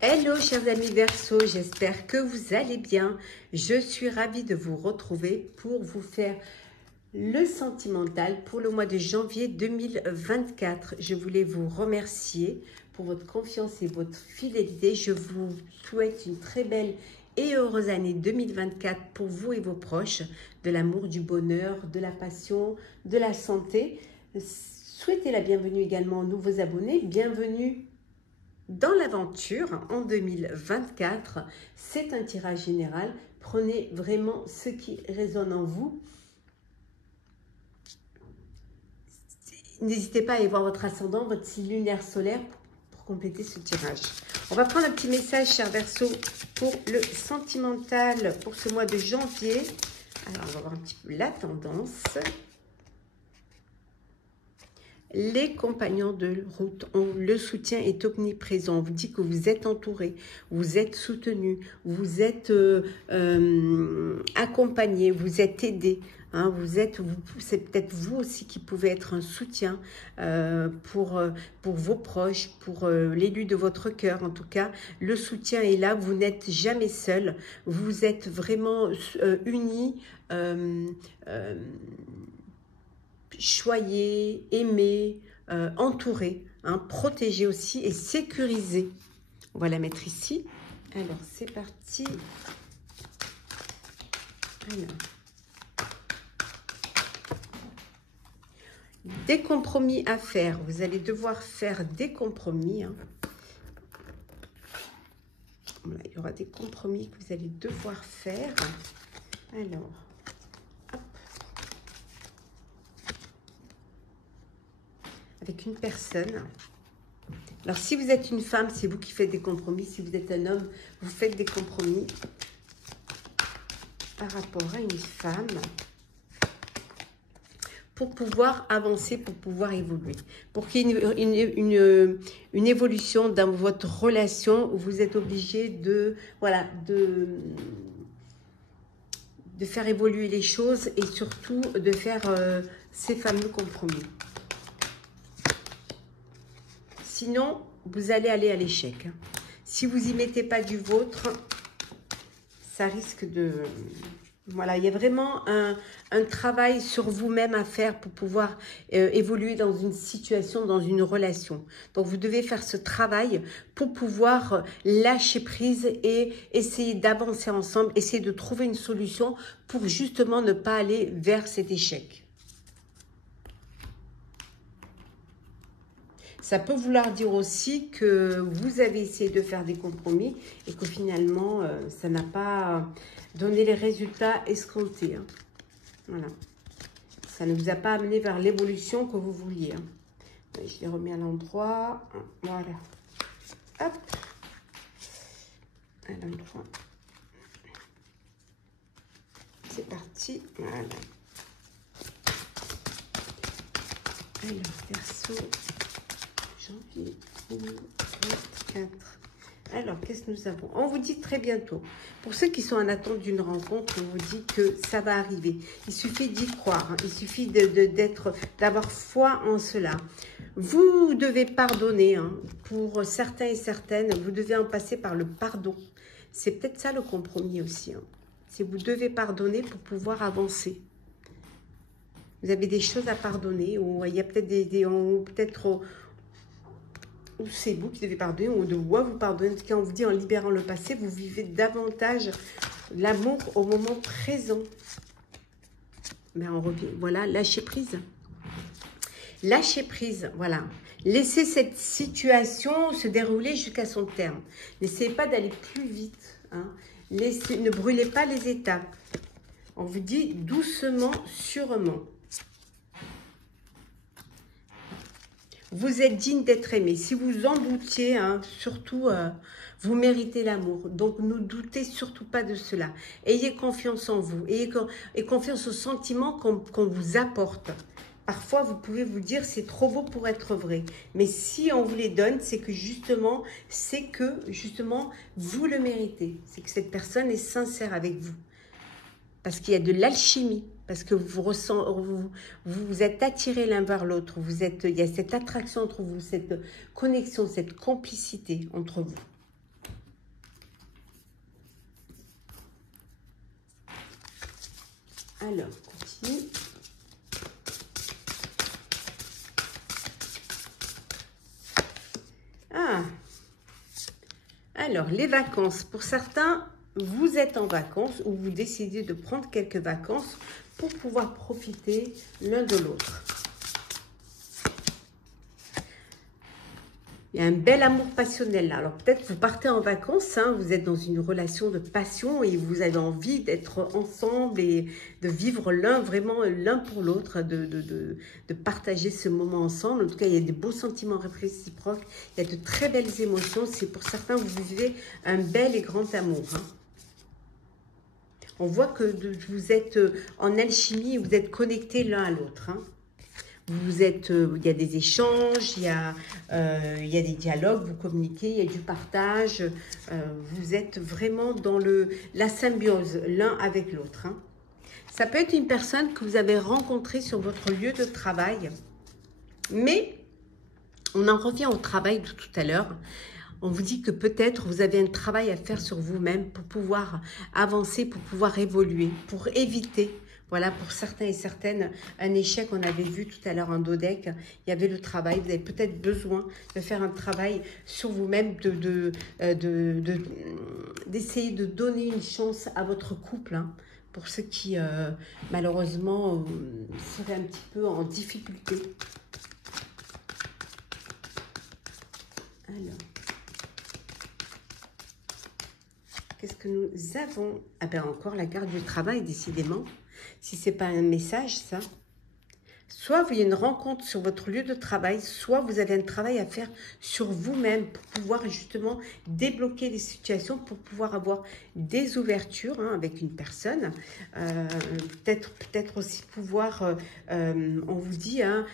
Hello chers amis Verseau, j'espère que vous allez bien. Je suis ravie de vous retrouver pour vous faire le sentimental pour le mois de janvier 2024. Je voulais vous remercier pour votre confiance et votre fidélité. Je vous souhaite une très belle et heureuse année 2024 pour vous et vos proches. De l'amour, du bonheur, de la passion, de la santé. Souhaitez la bienvenue également aux nouveaux abonnés. Bienvenue dans l'aventure en 2024. C'est un tirage général. Prenez vraiment ce qui résonne en vous. N'hésitez pas à aller voir votre ascendant, votre signe lunaire solaire pour compléter ce tirage. On va prendre un petit message, cher Verseau, pour le sentimental pour ce mois de janvier. Alors, on va voir un petit peu la tendance. Les compagnons de route, le soutien est omniprésent. On vous dit que vous êtes entouré, vous êtes soutenu, vous êtes accompagné, vous êtes aidé. Hein, c'est peut-être vous aussi qui pouvez être un soutien pour vos proches, pour l'élu de votre cœur. En tout cas, le soutien est là, vous n'êtes jamais seul, vous êtes vraiment unis, choyés, aimés, entourés, hein, protégés aussi et sécurisés. On va la mettre ici. Alors, c'est parti. Alors. Des compromis à faire. Vous allez devoir faire des compromis. Hein. Voilà, il y aura des compromis que vous allez devoir faire. Alors, hop. Avec une personne. Alors, si vous êtes une femme, c'est vous qui faites des compromis. Si vous êtes un homme, vous faites des compromis par rapport à une femme. Pour pouvoir avancer, pour pouvoir évoluer. Pour qu'il y ait une évolution dans votre relation, vous êtes obligé de, voilà, de faire évoluer les choses et surtout de faire ces fameux compromis. Sinon, vous allez aller à l'échec. Si vous n'y mettez pas du vôtre, ça risque de... Voilà, il y a vraiment un travail sur vous-même à faire pour pouvoir évoluer dans une situation, dans une relation. Donc, vous devez faire ce travail pour pouvoir lâcher prise et essayer d'avancer ensemble, essayer de trouver une solution pour justement ne pas aller vers cet échec. Ça peut vouloir dire aussi que vous avez essayé de faire des compromis et que finalement, ça n'a pas donné les résultats escomptés. Hein. Voilà. Ça ne vous a pas amené vers l'évolution que vous vouliez. Hein. Je les remets à l'endroit. Voilà. Hop. À l'endroit. C'est parti. Voilà. Alors, Verseau. Janvier 2024. Alors, qu'est-ce que nous avons? On vous dit très bientôt. Pour ceux qui sont en attente d'une rencontre, on vous dit que ça va arriver. Il suffit d'y croire. Hein. Il suffit d'avoir foi en cela. Vous devez pardonner. Hein. Pour certains et certaines, vous devez en passer par le pardon. C'est peut-être ça le compromis aussi. Hein. C'est vous devez pardonner pour pouvoir avancer. Vous avez des choses à pardonner. Ou il y a peut-être ou c'est vous qui devez pardonner, ou on doit vous pardonner. En tout cas, on vous dit en libérant le passé, vous vivez davantage l'amour au moment présent. Mais on revient, voilà, lâcher prise. Lâcher prise, voilà. Laissez cette situation se dérouler jusqu'à son terme. N'essayez pas d'aller plus vite. Hein. Ne brûlez pas les étapes. On vous dit doucement, sûrement. Vous êtes digne d'être aimé. Si vous en doutiez, hein, surtout, vous méritez l'amour. Donc, ne doutez surtout pas de cela. Ayez confiance en vous. Ayez confiance aux sentiments qu'on vous apporte. Parfois, vous pouvez vous dire, c'est trop beau pour être vrai. Mais si on vous les donne, c'est que justement, vous le méritez. C'est que cette personne est sincère avec vous. Parce qu'il y a de l'alchimie. Parce que vous êtes attirés l'un vers l'autre. Il y a cette attraction entre vous, cette connexion, cette complicité entre vous. Alors, on continue. Ah, alors, les vacances. Pour certains, vous êtes en vacances ou vous décidez de prendre quelques vacances pour pouvoir profiter l'un de l'autre. Il y a un bel amour passionnel là. Alors peut-être vous partez en vacances, hein, vous êtes dans une relation de passion et vous avez envie d'être ensemble et de vivre vraiment l'un pour l'autre, de partager ce moment ensemble. En tout cas, il y a des beaux sentiments réciproques, il y a de très belles émotions. C'est pour certains, vous vivez un bel et grand amour. Hein. On voit que vous êtes en alchimie, vous êtes connectés l'un à l'autre. Hein. Vous êtes, il y a des échanges, il y a des dialogues, vous communiquez, il y a du partage. Vous êtes vraiment dans la symbiose l'un avec l'autre. Hein. Ça peut être une personne que vous avez rencontrée sur votre lieu de travail. Mais on en revient au travail de tout à l'heure. On vous dit que peut-être vous avez un travail à faire sur vous-même pour pouvoir avancer, pour pouvoir évoluer, pour éviter... Voilà, pour certains et certaines, un échec, on avait vu tout à l'heure en dodeck, il y avait le travail. Vous avez peut-être besoin de faire un travail sur vous-même, d'essayer de donner une chance à votre couple, hein, pour ceux qui, malheureusement, seraient un petit peu en difficulté. Alors, qu'est-ce que nous avons? Ah ben encore la carte du travail, décidément. Si ce n'est pas un message, ça. Soit il y a une rencontre sur votre lieu de travail, soit vous avez un travail à faire sur vous-même pour pouvoir justement débloquer les situations, pour pouvoir avoir des ouvertures hein, avec une personne. Peut-être aussi pouvoir, on vous dit, hein,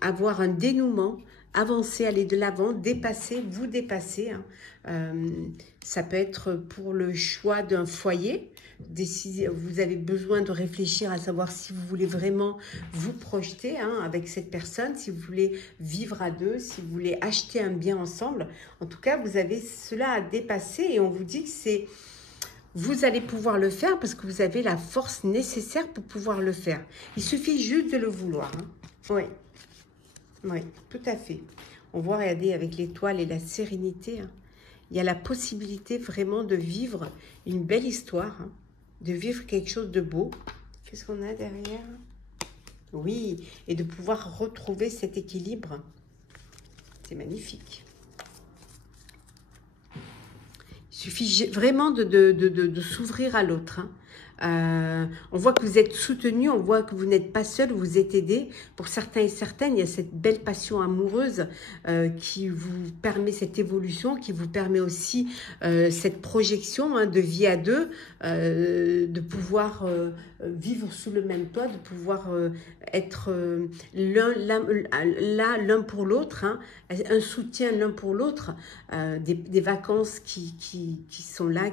avoir un dénouement, avancer, aller de l'avant, dépasser, vous dépasser. Hein. Ça peut être pour le choix d'un foyer. Vous avez besoin de réfléchir à savoir si vous voulez vraiment vous projeter hein, avec cette personne, si vous voulez vivre à deux, si vous voulez acheter un bien ensemble. En tout cas, vous avez cela à dépasser et on vous dit que vous allez pouvoir le faire parce que vous avez la force nécessaire pour pouvoir le faire. Il suffit juste de le vouloir. Hein. Oui. Oui, tout à fait. On voit, regardez, avec l'étoile et la sérénité, hein, il y a la possibilité vraiment de vivre une belle histoire, hein, de vivre quelque chose de beau. Qu'est-ce qu'on a derrière? Oui, et de pouvoir retrouver cet équilibre. C'est magnifique. Il suffit vraiment de s'ouvrir à l'autre, hein. On voit que vous êtes soutenu, on voit que vous n'êtes pas seul, vous êtes aidé. Pour certains et certaines, il y a cette belle passion amoureuse qui vous permet cette évolution, qui vous permet aussi cette projection hein, de vie à deux, de pouvoir vivre sous le même toit, de pouvoir être l'un pour l'autre, hein, un soutien l'un pour l'autre, des vacances qui sont là,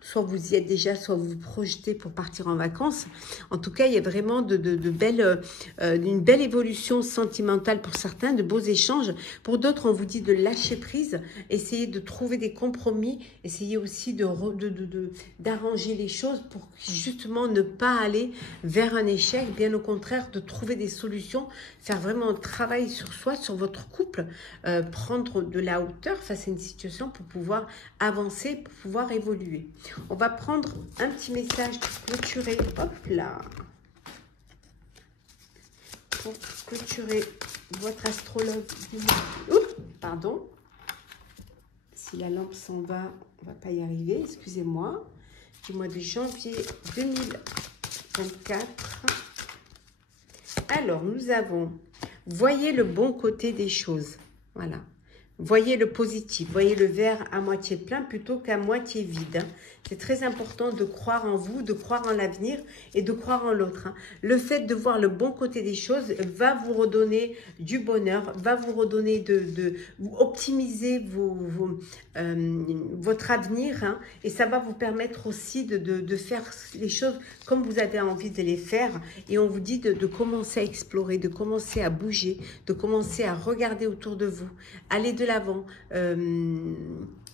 soit vous y êtes déjà, soit vous vous projetez pour partir en vacances. En tout cas, il y a vraiment une belle évolution sentimentale pour certains, de beaux échanges. Pour d'autres, on vous dit de lâcher prise, essayer de trouver des compromis, essayer aussi d'arranger les choses pour justement ne pas aller vers un échec, bien au contraire, de trouver des solutions, faire vraiment un travail sur soi, sur votre couple, prendre de la hauteur face à une situation pour pouvoir avancer, pour pouvoir évoluer. On va prendre un petit message pour clôturer, hop là, pour clôturer votre astrologue du mois. Oups, pardon, si la lampe s'en va, on va pas y arriver, excusez-moi, du mois de janvier 2024. Alors, nous avons, voyez le bon côté des choses, voilà. Voyez le positif, voyez le verre à moitié plein plutôt qu'à moitié vide. Hein. C'est très important de croire en vous, de croire en l'avenir et de croire en l'autre. Hein. Le fait de voir le bon côté des choses va vous redonner du bonheur, va vous redonner vous optimiser votre avenir hein, et ça va vous permettre aussi de faire les choses comme vous avez envie de les faire. Et on vous dit de commencer à explorer, de commencer à bouger, de commencer à regarder autour de vous, aller de l'avant,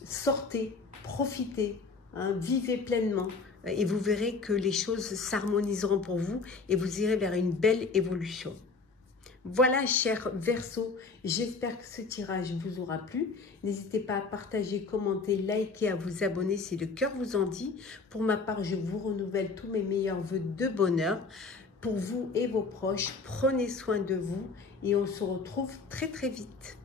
sortez, profitez, hein, vivez pleinement, et vous verrez que les choses s'harmoniseront pour vous et vous irez vers une belle évolution. Voilà, chers Verseaux, j'espère que ce tirage vous aura plu. N'hésitez pas à partager, commenter, liker, à vous abonner si le cœur vous en dit. Pour ma part, je vous renouvelle tous mes meilleurs vœux de bonheur pour vous et vos proches. Prenez soin de vous et on se retrouve très très vite.